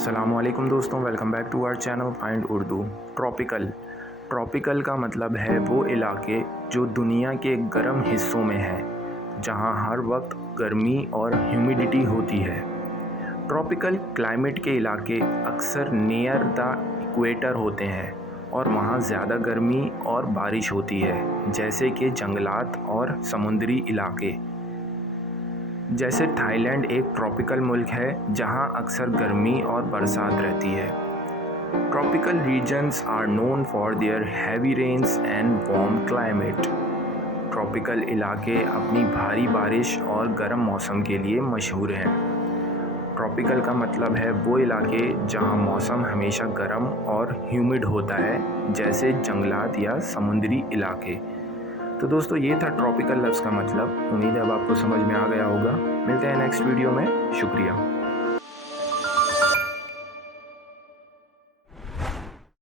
अस्सलामुअलैकुम दोस्तों, welcome back to our channel find Urdu. Tropical का मतलब है वो इलाके जो दुनिया के गर्म हिस्सों में हैं, जहां हर वक्त गर्मी और ह्यूमिडिटी होती है। ट्रॉपिकल क्लाइमेट के इलाके अक्सर नियर द इक्वेटर होते हैं और वहां ज़्यादा गर्मी और बारिश होती है, जैसे कि जंगलात और समुद्री इलाके। जैसे थाईलैंड एक ट्रॉपिकल मुल्क है जहां अक्सर गर्मी और बरसात रहती है। Tropical regions are known for their heavy rains and warm climate. Tropical इलाके अपनी भारी बारिश और गर्म मौसम के लिए मशहूर हैं। ट्रॉपिकल का मतलब है वो इलाके जहां मौसम हमेशा गर्म और ह्यूमिड होता है, जैसे जंगलात या समुद्री इलाके। तो दोस्तों, ये था ट्रॉपिकल लफ्ज़ का मतलब। उम्मीद है अब आपको समझ में आ गया होगा। मिलते हैं नेक्स्ट वीडियो में। शुक्रिया।